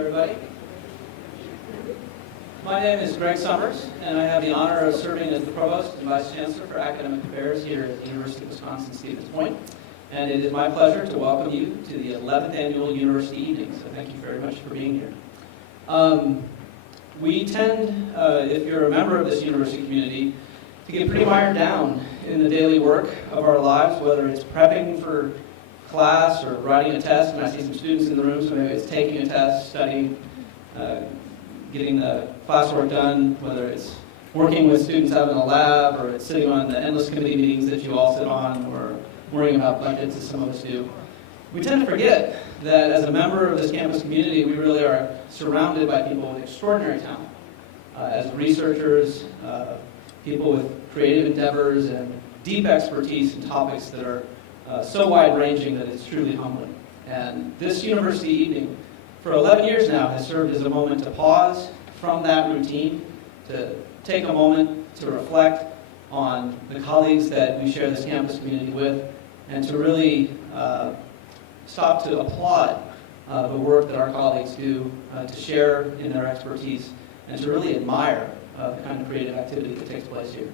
everybody. My name is Greg Summers, and I have the honor of serving as the Provost and Vice Chancellor for Academic Affairs here at the University of Wisconsin-Stevens Point. And it is my pleasure to welcome you to the 11th Annual University Evening, so thank you very much for being here. We tend, if you're a member of this university community, to get pretty mired down in the daily work of our lives, whether it's prepping for class or writing a test. And I see some students in the room, so maybe it's taking a test, studying, getting the classwork done, whether it's working with students out in the lab, or it's sitting on the endless committee meetings that you all sit on, or worrying about budgets, as some of us do. We tend to forget that as a member of this campus community, we really are surrounded by people with extraordinary talent. As researchers, people with creative endeavors and deep expertise in topics that are so wide-ranging that it's truly humbling. And this university evening, for 11 years now, has served as a moment to pause from that routine, to take a moment to reflect on the colleagues that we share this campus community with, and to really stop to applaud the work that our colleagues do, to share in their expertise, and to really admire the kind of creative activity that takes place here.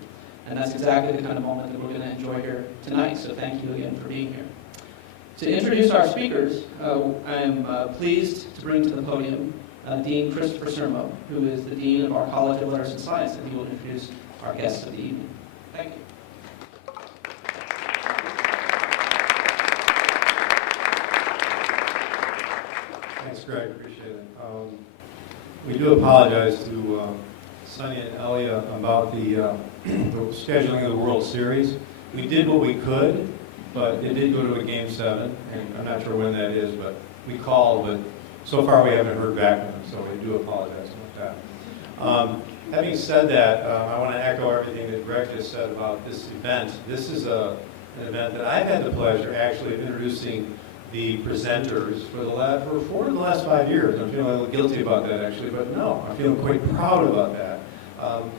And that's exactly the kind of moment that we're going to enjoy here tonight, so thank you again for being here. To introduce our speakers, I'm pleased to bring to the podium Dean Christopher Sermo, who is the Dean of our College of Letters and Science, and he will introduce our guests of the evening. Thank you. Thanks, Greg. Appreciate it. We do apologize to Sonny and Elia about the scheduling of the World Series. We did what we could, but it did go to a Game 7, and I'm not sure when that is, but we called, but so far we haven't heard back from them, so we do apologize about that. Having said that, I want to echo everything that Greg just said about this event. This is an event that I've had the pleasure, actually, of introducing the presenters for the last 5 years. I'm feeling a little guilty about that, actually, but no, I'm feeling quite proud about that.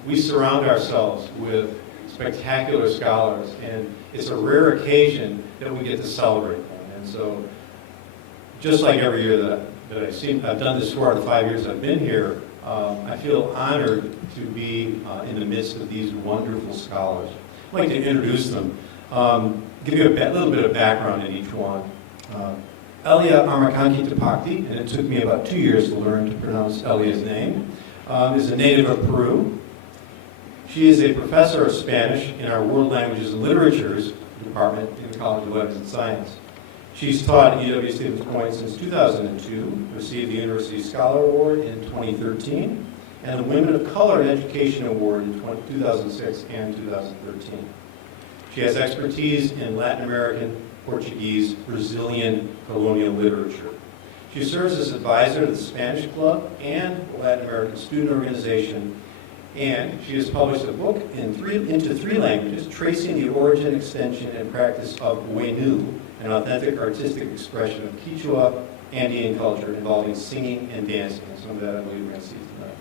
We surround ourselves with spectacular scholars, and it's a rare occasion that we get to celebrate them. And so, just like every year that I've done this for the 5 years I've been here, I feel honored to be in the midst of these wonderful scholars. I'd like to introduce them, give you a little bit of background in each one. Elia Armacanqui-Tipacti, and it took me about 2 years to learn to pronounce Elia's name, is a native of Peru. She is a professor of Spanish in our World Languages and Literatures department in the College of Letters and Science. She's taught at UW-Stevens Point since 2002, received the University Scholar Award in 2013, and the Women of Color in Education Award in 2006 and 2013. She has expertise in Latin American, Portuguese, Brazilian colonial literature. She serves as advisor to the Spanish Club and the Latin American Student Organization, and she has published a book into three languages, tracing the origin, extension, and practice of Wenu, an authentic artistic expression of Quechua Andean culture involving singing and dancing. And some of that I believe we're going to see tonight.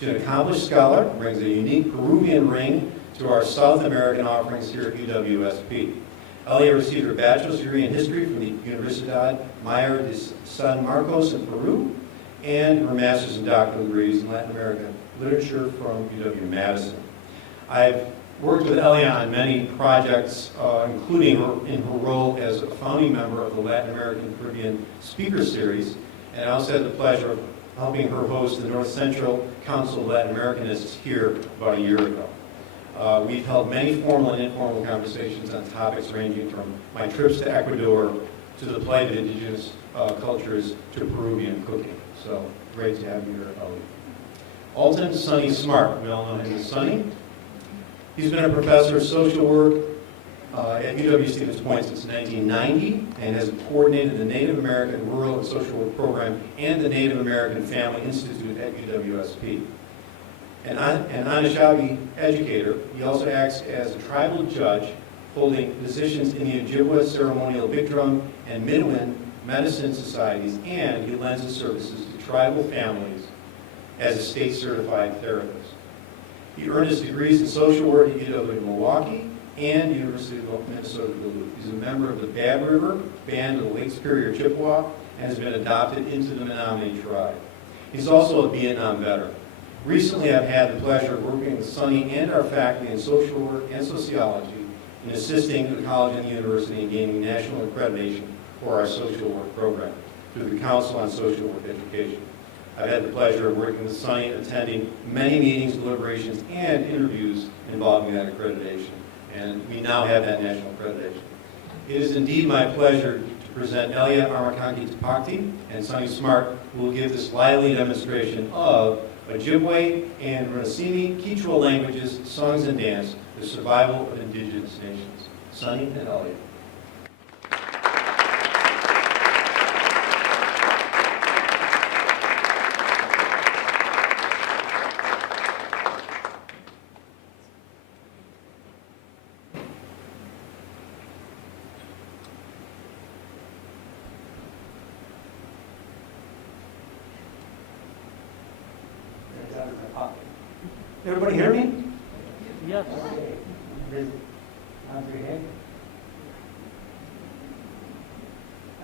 She's an accomplished scholar, brings a unique Peruvian ring to our South American offerings here at UWSP. Elia received her bachelor's degree in history from the Universidad Mayor de San Marcos in Peru, and her master's and doctoral degrees in Latin American literature from UW-Madison. I've worked with Elia on many projects, including in her role as a founding member of the Latin American Caribbean Speaker Series, and I also had the pleasure of helping her host the North Central Council of Latin Americanists here about a year ago. We've held many formal and informal conversations on topics ranging from my trips to Ecuador to the plight of indigenous cultures to Peruvian cooking. So great to have you here, Elia. Alton Sonny Smart, we all know him as Sonny. He's been a professor of social work at UW-Stevens Point since 1990 and has coordinated the Native American Rural and Social Work Program and the Native American Family Institute at UWSP. An Anishinaabe educator, he also acts as a tribal judge, holding positions in the Ojibway ceremonial big drum and midwind medicine societies, and he lends his services to tribal families as a state-certified therapist. He earned his degrees in social work at UW-Milwaukee and University of Minnesota Duluth. He's a member of the Bad River Band of the Lake Superior Chippewa and has been adopted into the Menominee tribe. He's also a Vietnam veteran. Recently, I've had the pleasure of working with Sonny and our faculty in social work and sociology in assisting the college and the university in gaining national accreditation for our social work program through the Council on Social Work Education. I've had the pleasure of working with Sonny, attending many meetings, deliberations, and interviews involving that accreditation, and we now have that national accreditation. It is indeed my pleasure to present Elia, Armacanqui-Tipacti, and Sonny Smart, who will give this lively demonstration of Ojibway and Runasimi, Quechua languages, songs, and dance, the survival of Indigenous nations. Sonny and Elia. Everybody hear me? Yes.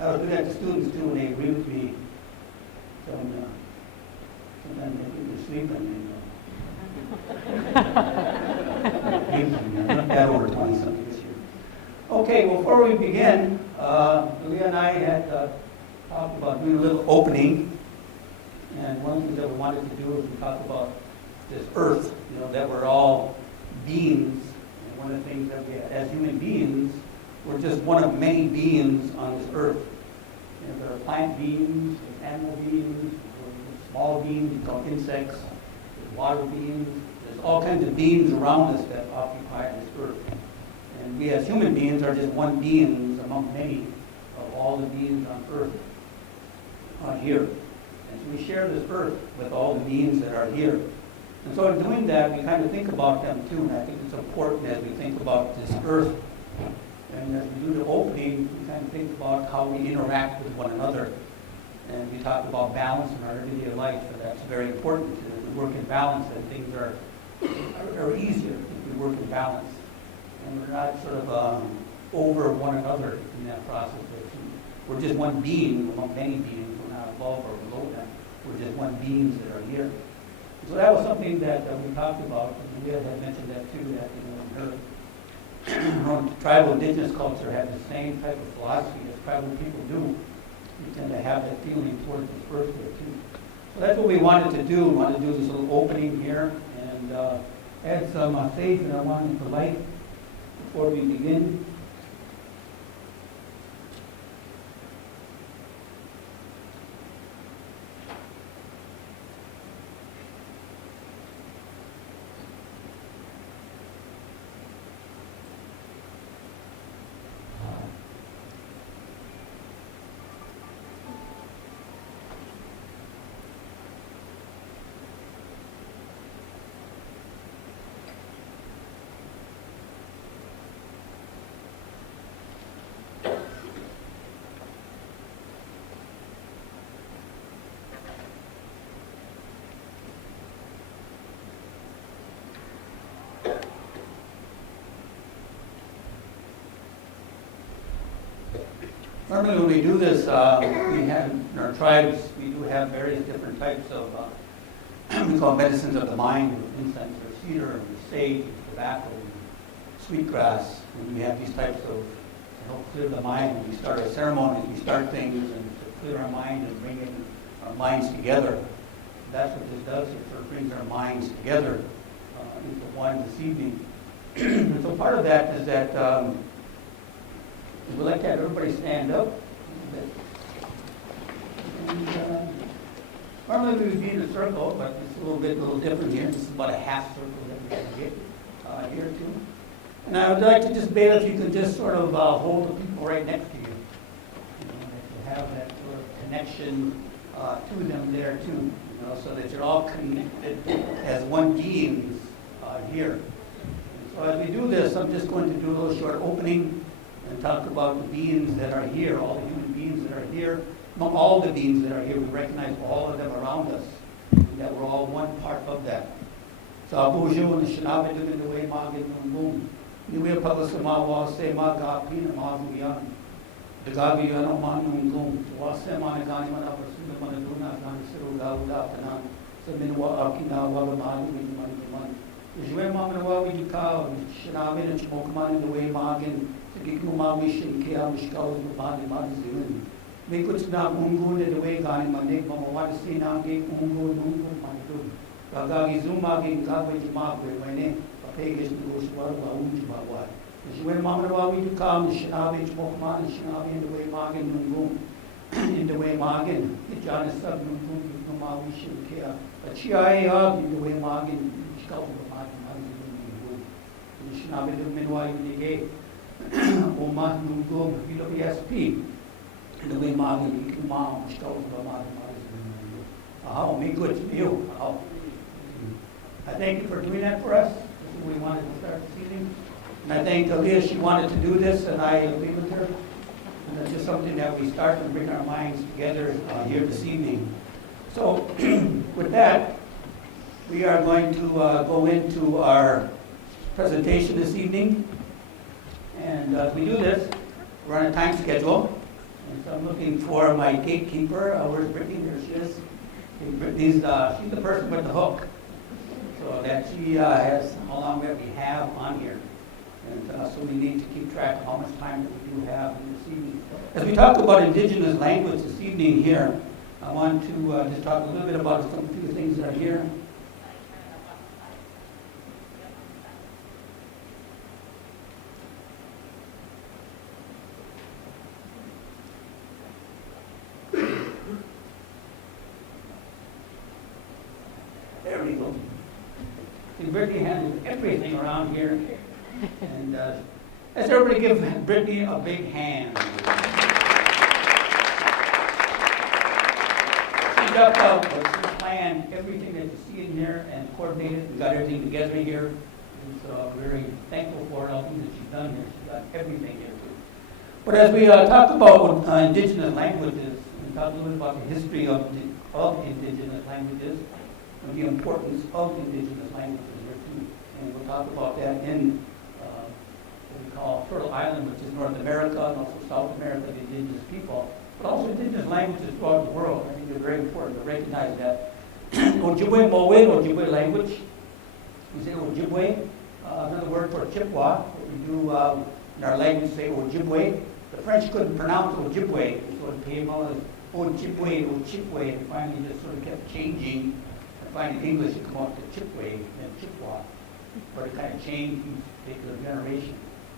I was looking at the students too, and they agree with me. Sometimes they think they're sleeping. I'm not that over 20-something this year. Okay, well, before we begin, Elia and I had talked about doing a little opening. And one of the things that we wanted to do is we talk about this earth, that we're all beings. And one of the things that we, as human beings, we're just one of many beings on this earth. There are plant beings, there's animal beings, there's small beings called insects, there's water beings. There's all kinds of beings around us that occupy this earth. And we as human beings are just one being among many of all the beings on earth here. And so we share this earth with all the beings that are here. And so in doing that, we kind of think about them too, and I think it's important as we think about this earth. And as we do the opening, we kind of think about how we interact with one another. And we talk about balance in our everyday life, and that's very important. We work in balance, and things are easier if we work in balance. And we're not sort of over one another in that process. We're just one being among many beings. We're not above or below them. We're just one beings that are here. So that was something that we talked about. Elia had mentioned that too, that her tribal indigenous culture had the same type of philosophy as tribal people do. We tend to have that feeling towards this earth there too. So that's what we wanted to do. We wanted to do this little opening here and add some sage that I wanted to light before we begin. Normally when we do this, we have, in our tribes, we do have various different types of, we call medicines of the mind, incense or cedar, or sage, tobacco, sweetgrass, and we have these types of, to help clear the mind. When we start our ceremonies, we start things and to clear our mind and bring in our minds together. That's what this does, it sort of brings our minds together into one this evening. And so part of that is that we'd like to have everybody stand up. And, normally we would be in a circle, but it's a little different here. This is about a half circle that we can get here too. And I would like to just beg if you could just sort of hold the people right next to you. That you have that sort of connection to them there too. So that you're all connected as one being here. And so as we do this, I'm just going to do a little short opening and talk about the beings that are here, all the human beings that are here. Among all the beings that are here, we recognize all of them around us, and that we're all one part of that. So Abuju and the Shinabe do the way Magin Mum. Niwe Pagasama was say Magapina Maguyan. The Gabiano Manungum, was Semanagani Manapasuna Manaduna, Gansiru Gaula, Kanan, sa Minwa, Akina, Wagamani, Minman. Jwe Mamanawa, we cow, Shinabi, and Chmokaman, the way Magin, the Gikumawish, and Kia, Mishkal, the body, Mazin. They could not Ungun in the way, Gani, Manik, Mamawat, Sina, Gate, Ungun, Mandu. Gagagi Zumagi, Gabi, Magwe, my name, a pagan goes well, Unjibawa. Jwe Mamanawa, we cow, Shinabi, Chmokaman, Shinabi, in the way Magin, Ungun. In the way Magin, the John is sub Numawish and Kia, but Chia in the way Magin, Chicago, Magin, Shinabi, the midwife in the gate, Oma Nugum, VWSP, in the way Magin, Ikuma, Chicago, Magin. Oh, me good to you. I thank you for doing that for us. We wanted to start this evening. And I thank Elia, she wanted to do this, and I agree with her. And that's just something that we start to bring our minds together here this evening. So with that, we are going to go into our presentation this evening. And as we do this, we're on a time schedule. And so I'm looking for my gatekeeper. Where's Brittany? There she is. Okay, Brittany's she's the person with the hook. So that she has how long that we have on here. And so we need to keep track of how much time that we do have this evening. As we talk about Indigenous language this evening here, I want to just talk a little bit about some few things that are here. There we go. Brittany handles everything around here. And let's everybody give Brittany a big hand. She's planned everything that you see in here and coordinated and got everything together here. And so I'm very thankful for everything that she's done here. She's got everything here. But as we talk about Indigenous languages, and talk a little bit about the history of Indigenous languages, and the importance of Indigenous languages here too. And we'll talk about that in what we call Turtle Island, which is North America, and also South America, the Indigenous people, but also Indigenous languages throughout the world. I think they're very important to recognize that. Ojibway Moe, Ojibway language. We say Ojibway, another word for Chippewa. What we do in our language say Ojibway. The French couldn't pronounce Ojibway, so it came out as Ojibway, Ojibway, and finally just sort of kept changing. Finally, English would come out to Chipway and Chippewa, but it kind of changed each particular generation.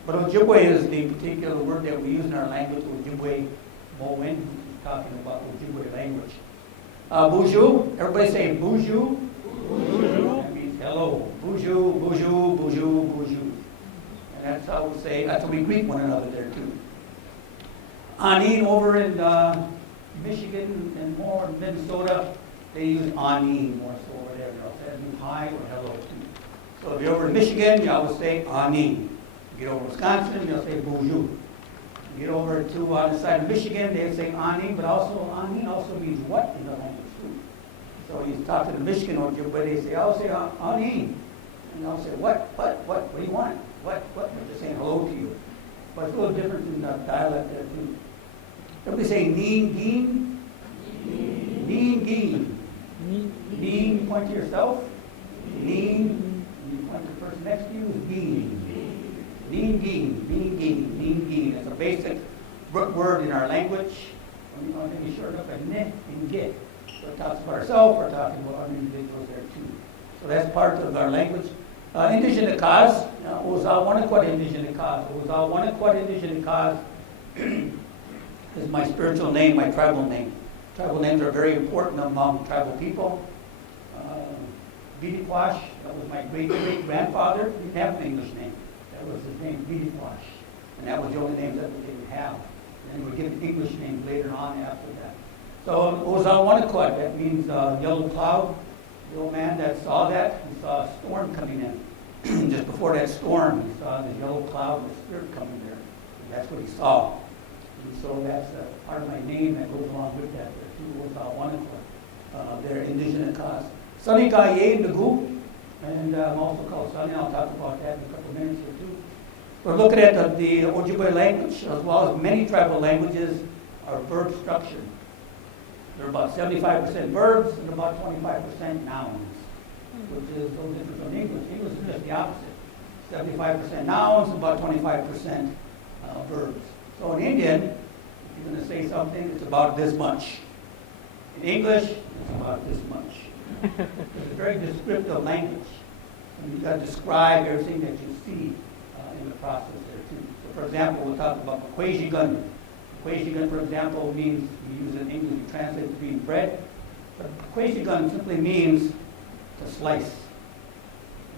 But Ojibway is the particular word that we use in our language, Ojibway Moen, talking about Ojibway language. Bonjour, everybody say bonjour. Bonjour. That means hello. Bonjour, bonjour, bonjour, bonjour. And that's how we say, that's how we greet one another there too. Anin over in Michigan and more in Minnesota, they use Ani more so over there. They'll say hi or hello too. So if you're over in Michigan, you always say Ani. You get over to Wisconsin, you'll say bonjour. You get over to the side of Michigan, they say Ani, but also Ani also means what in the language too. So you talk to the Michigan Ojibwe, they say, I'll say Ani. And I'll say, what do you want? What? They're just saying hello to you. But it's a little different in the dialect there too. Everybody say Neen Geen. Neen Geen. Neen, you point to yourself. Neen, you point to the person next to you is Geen. Neen Geen, Neen Geen, Neen Geen. It's a basic word in our language. We want to be short up at ne and get. So it talks about ourselves, we're talking about other individuals there too. So that's part of our language. Indigenous cause, Ozawanakwat Indigenous cause. Ozawanakwat Indigenous cause is my spiritual name, my tribal name. Tribal names are very important among tribal people. Vidikwash, that was my great-great-grandfather. He didn't have an English name. That was his name, Vidikwash. And that was the only name that they would have. And we give an English name later on after that. So Ozawanakwat, that means yellow cloud. The old man that saw that, he saw a storm coming in. Just before that storm, he saw the yellow cloud with spirit coming there. And that's what he saw. And so that's part of my name that goes along with that. They're Indigenous cause. Sonny Gaye Nagu, and I'm also called Sonny. I'll talk about that in a couple of minutes here too. We're looking at the Ojibway language, as well as many tribal languages, are verb structure. They're about 75% verbs and about 25% nouns, which is a little different from English. English is just the opposite. 75% nouns, about 25% verbs. So in Indian, if you're going to say something, it's about this much. In English, it's about this much. It's a very descriptive language. And you've got to describe everything that you see in the process there too. So for example, we'll talk about Quechua. Quechua, for example, means, we use it in English, we translate it to mean bread. But Quechua simply means to slice.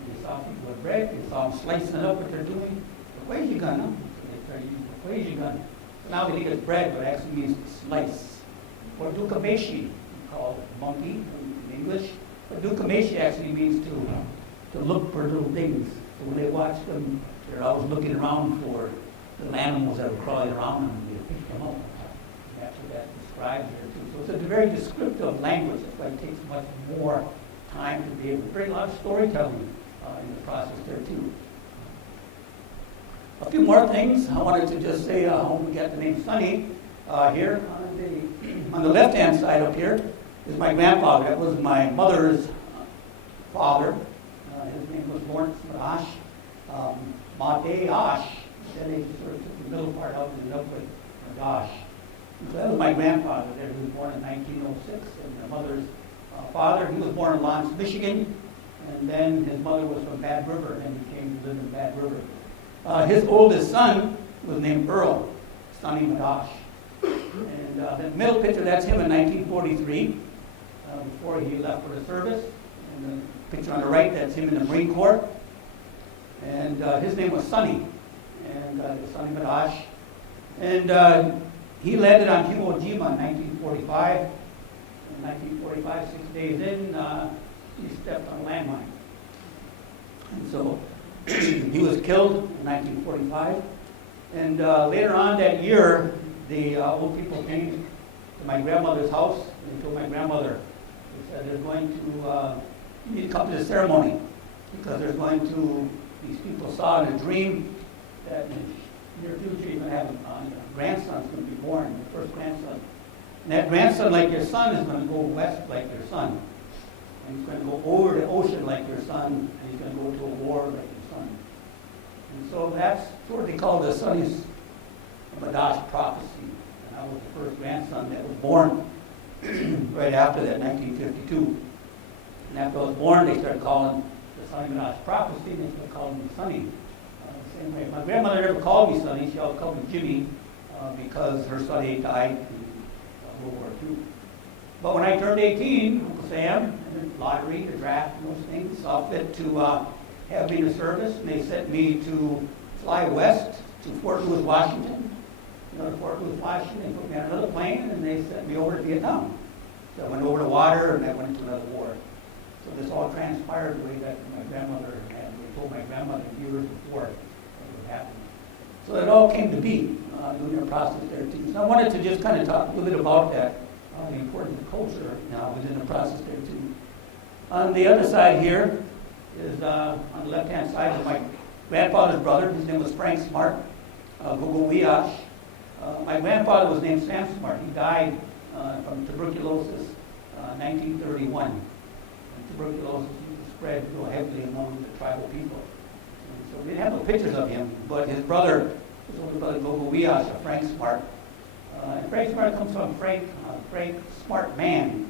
You saw people with bread, you saw them slicing up what they're doing. The Quechua, huh? So they started using the Quechua. So now we think it's bread, but it actually means to slice. Or dukameshi, we call it monkey in English. But dukameshi actually means to look for little things. So when they watch them, they're always looking around for little animals that are crawling around them, and they pick them up. That's what that describes here too. So it's a very descriptive language. That's why it takes much more time to be able to bring a lot of storytelling in the process there too. A few more things. I wanted to just say how we got the name Sonny here. On the left-hand side up here is my grandfather. That was my mother's father. His name was Lawrence Madash. Mate Ash. Then they sort of took the middle part out and ended up with Madash. So that was my grandfather there, who was born in 1906. And my mother's father, he was born in Lawrence, Michigan. And then his mother was from Bad River, and he came to live in Bad River. His oldest son was named Earl, Sonny Madash. And the middle picture, that's him in 1943, before he left for the service. And the picture on the right, that's him in the Marine Corps. And his name was Sonny, and Sonny Madash. And he landed on Iwo Jima in 1945. In 1945, 6 days in, he stepped on a landmine. And so he was killed in 1945. And later on that year, the old people came to my grandmother's house, and they told my grandmother, they said, they're going to, you need to come to the ceremony, because there's going to, these people saw in a dream that in the near future you're going to have a grandson's going to be born, your first grandson. And that grandson, like your son, is going to go west like your son. And he's going to go over the ocean like your son, and he's going to go to a war like your son. And so that's what they call the Sonny's Madash prophecy. And I was the first grandson that was born right after that, 1952. And after I was born, they started calling the Sonny Madash prophecy, and they started calling me Sonny. The same way. My grandmother never called me Sonny, she always called me Jimmy, because her son had died in World War II. But when I turned 18, Uncle Sam, and the lottery, the draft, and those things, saw fit to have me in the service, and they sent me to fly west to Fort Lewis, Washington. You know, to Fort Lewis, Washington, they put me on another plane, and they sent me over to Vietnam. So I went over the water, and I went into another war. So this all transpired the way that my grandmother had. They told my grandmother years before it would happen. So it all came to be during the process there too. So I wanted to just kind of talk a little bit about that, the importance of culture within the process there too. On the other side here is, on the left-hand side, is my grandfather's brother. His name was Frank Smart, Guguwiash. My grandfather was named Sam Smart. He died from tuberculosis in 1931. And tuberculosis spread real heavily among the tribal people. And so we didn't have no pictures of him, but his brother, his older brother Guguwiash, Frank Smart. And Frank Smart comes from Frank Smart Man.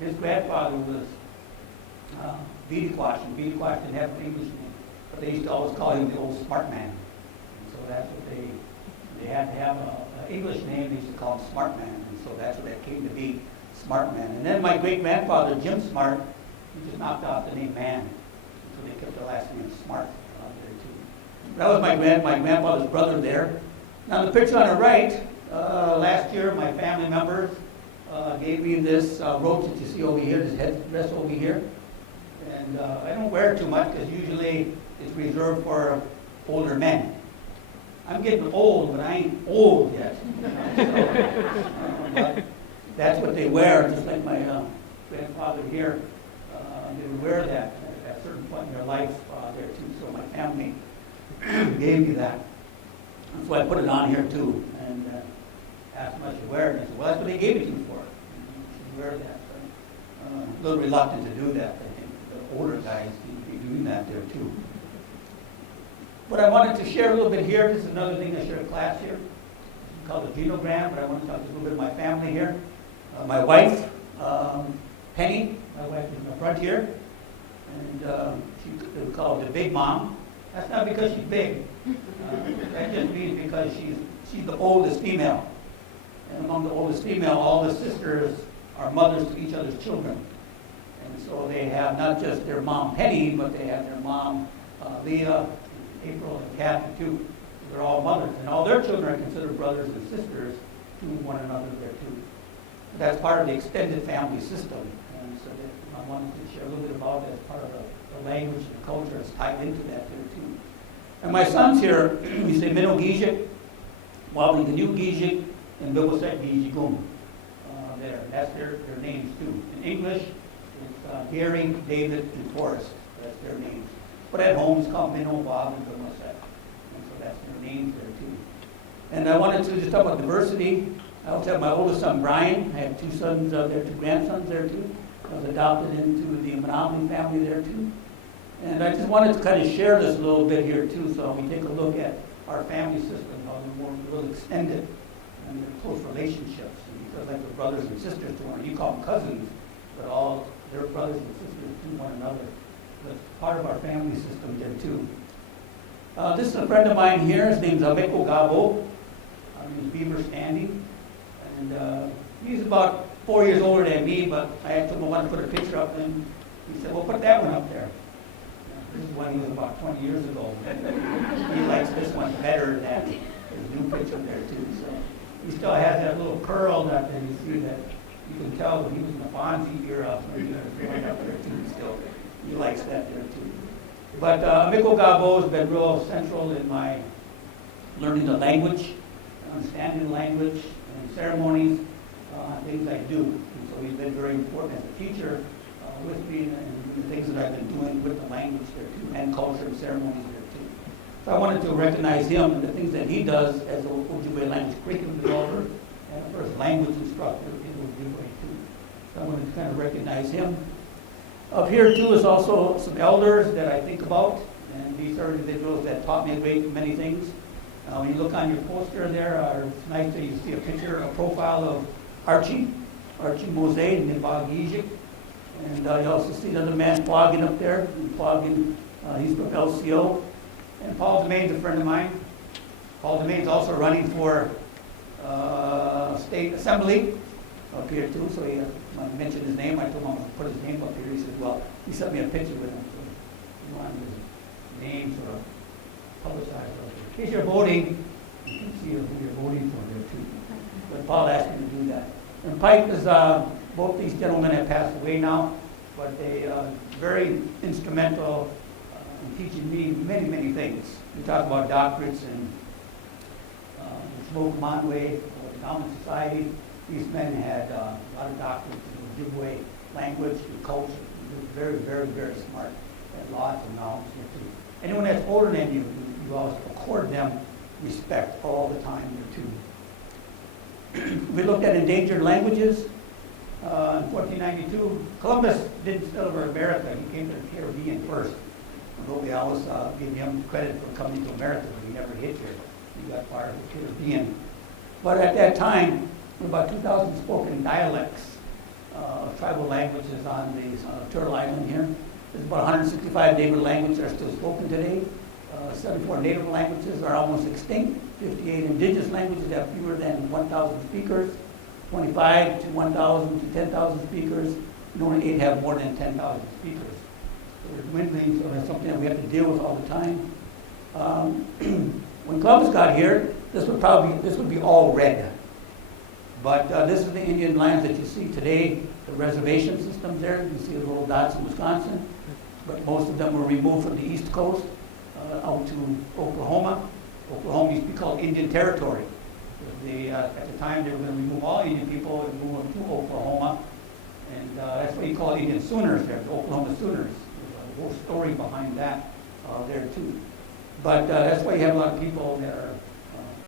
His grandfather was Vidiquash, and Vidiquash didn't have an English name, but they used to always call him the old Smart Man. And so that's what they had to have an English name. They used to call him Smart Man, and so that's what that came to be, Smart Man. And then my great-grandfather, Jim Smart, he just knocked off the name Man, so they kept the last name Smart there too. That was my grandfather's brother there. Now the picture on the right, last year my family members gave me this robe that you see over here, this headdress over here. And I don't wear it too much because usually it's reserved for older men. I'm getting old, but I ain't old yet. But that's what they wear, just like my grandfather here. They would wear that at a certain point in their life there too. So my family gave me that. So I put it on here too. And asked them if I should wear it. And I said, well, that's what they gave it to you for. wear that. A little reluctant to do that. I think the older guys need to be doing that there too. What I wanted to share a little bit here, this is another thing I shared in class here. It's called a genogram, but I want to talk a little bit of my family here. My wife, Penny, my wife is in the front here, and she called the big mom. That's not because she's big. That just means because she's the oldest female. And among the oldest female, all the sisters are mothers to each other's children. And so they have not just their mom Penny, but they have their mom Elia, April, and Kathy too. They're all mothers, and all their children are considered brothers and sisters to one another there too. That's part of the extended family system, and so that I wanted to share a little bit about that as part of the language and culture is tied into that there too. And my sons here, we say Minnow Gijik, Wabli the New Gijik, and Biboset Gijigum. There, that's their names too. In English, it's Gary, David, and Forrest. That's their names. But at home, it's called Minnow, Bob, and Biboset. And so that's their names there too. And I wanted to just talk about diversity. I also have my oldest son, Brian. I have two sons there, two grandsons there too. I was adopted into the Menominee family there too. And I just wanted to kind of share this a little bit here too, so we take a look at our family system, how they're more really extended and their close relationships. And because like the brothers and sisters to one, you call them cousins, but all their brothers and sisters to one another. That's part of our family system there too. This is a friend of mine here. His name's Abeko Gabo. He's Beaver Standing. And he's about 4 years older than me, but I told him I wanted to put a picture up, and he said, well, put that one up there. This is one he was about 20 years ago. He likes this one better than his new picture there too. So he still has that little curl that you see that you can tell that he was in the Fonzie era. So he was growing up there too. Still, he likes that there too. But Miko Gabo has been real central in my learning the language, understanding the language, and ceremonies, things I do. And so he's been very important as a teacher with me and the things that I've been doing with the language there too, and culture and ceremonies there too. So I wanted to recognize him and the things that he does as an Ojibway language curriculum developer and of course language instructor in Ojibway too. So I wanted to kind of recognize him. Up here too is also some elders that I think about, and these are individuals that taught me many things. When you look on your poster there, it's nice that you see a picture, a profile of Archie Mose in Nibagijik. And you also see another man flogging up there. He's from LCO. And Paul Demain's a friend of mine. Paul Demain's also running for state assembly up here too. So when I mentioned his name, I told him to put his name up here. He said, well, he sent me a picture with him. So he wanted his name sort of publicized. In case you're voting, you can see who you're voting for there too. But Paul asked me to do that. And Pike is, both these gentlemen have passed away now, but they are very instrumental in teaching me many, many things. We talk about doctorates and Smoke Monway, or the Common Society. These men had a lot of doctorates in Ojibway language and culture. They were very, very, very smart. They had lots of knowledge there too. Anyone that's older than you, you always accord them respect all the time there too. We looked at endangered languages. In 1492, Columbus didn't discover America. He came to the Caribbean first. Although we always give him credit for coming to America, but he never hit here. He got part of the Caribbean. But at that time, about 2,000 spoken dialects of tribal languages on the Turtle Island here. There's about 165 native languages that are still spoken today. 74 native languages are almost extinct. 58 indigenous languages have fewer than 1,000 speakers. 25 to 1,000 to 10,000 speakers, and only 8 have more than 10,000 speakers. So we're dwindling, so that's something that we have to deal with all the time. When Columbus got here, this would be all red. But this is the Indian lands that you see today, the reservation systems there. You see the little dots in Wisconsin, but most of them were removed from the East Coast out to Oklahoma. Oklahoma used to be called Indian Territory. At the time, they were going to remove all Indian people and move them to Oklahoma. And that's what you call Indian Sooners there, the Oklahoma Sooners. There's a whole story behind that there too. But that's why you have a lot of people that are